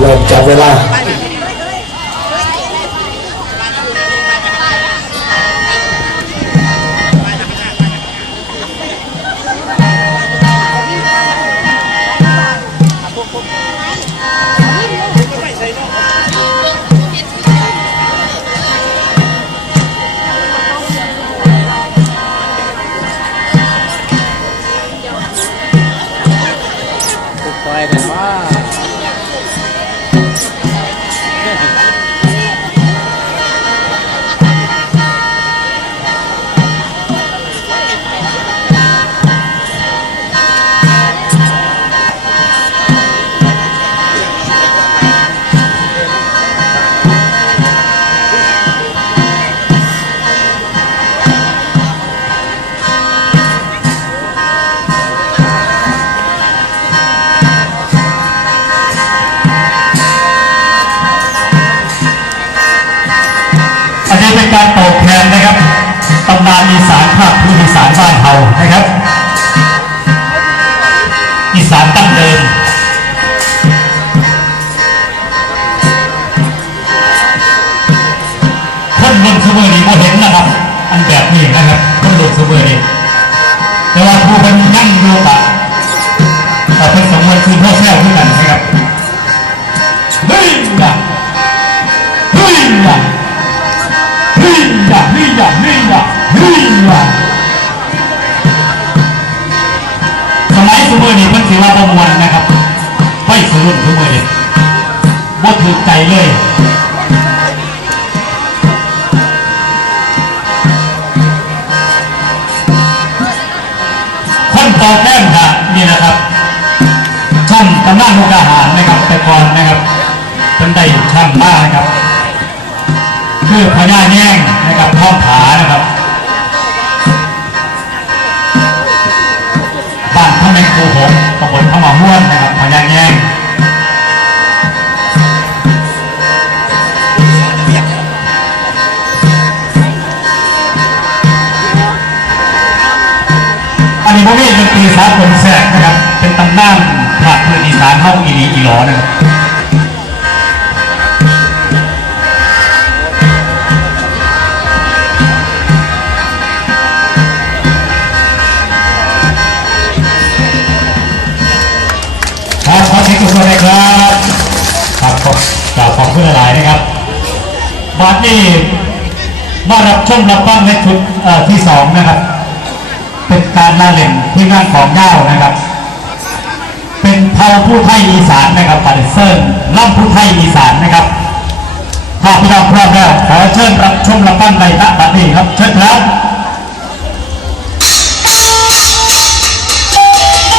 เวลาป งานอีสานภาคพื้นอีสานบ้านเฮานะครับ อีสานตั้งเดิมคนลงสมอนี่พอเห็นนะครับ อันแบบนี้นะครับคนลงสมอนี่แต่ว่าผู้เป็นยั่งอยู่ปะแต่เป็นสมวนคือพ่อแท้ด้วยกันนะครับเฮ้ยนะเฮ้ยนะฮิยาฮิยาฮิยาฮิ ยาสมัยสมัยนี้มันถือว่าประมวลนะครับไม่สรุ่นสมัยนี้บ่ถือใจเลยคนต่อแต้มค่ะนี่นะครับช่างกำลังมุกอาหารนะครับแต่ก่อนนะครับเป็นได้ช่างมากนะครับ คือพญาแย่งนะครับท้องผ อันนี้พวกนี้เป็นปีสากลแสกนะครับ เป็นตำนานภาคพื้นอีสานเฮาอีหลีอีหลอนะครับครับขอเช็คตัวเลยครับครับขอบกล่าวขอบคุณหลายๆนะครับบัดนี้มารับชมรับฟังในชุดที่สองนะครับ การละเล่นที่งานของเก้านะครับ เป็นเผ่าผู้ไทยอีสานนะครับปาริเซิร์นล่ำผู้ไทยอีสานนะครับถ้าพี่น้องพร้อมแล้วขอเชิญรับชมรับฟังในณบัดนี้ครับเชิญครับ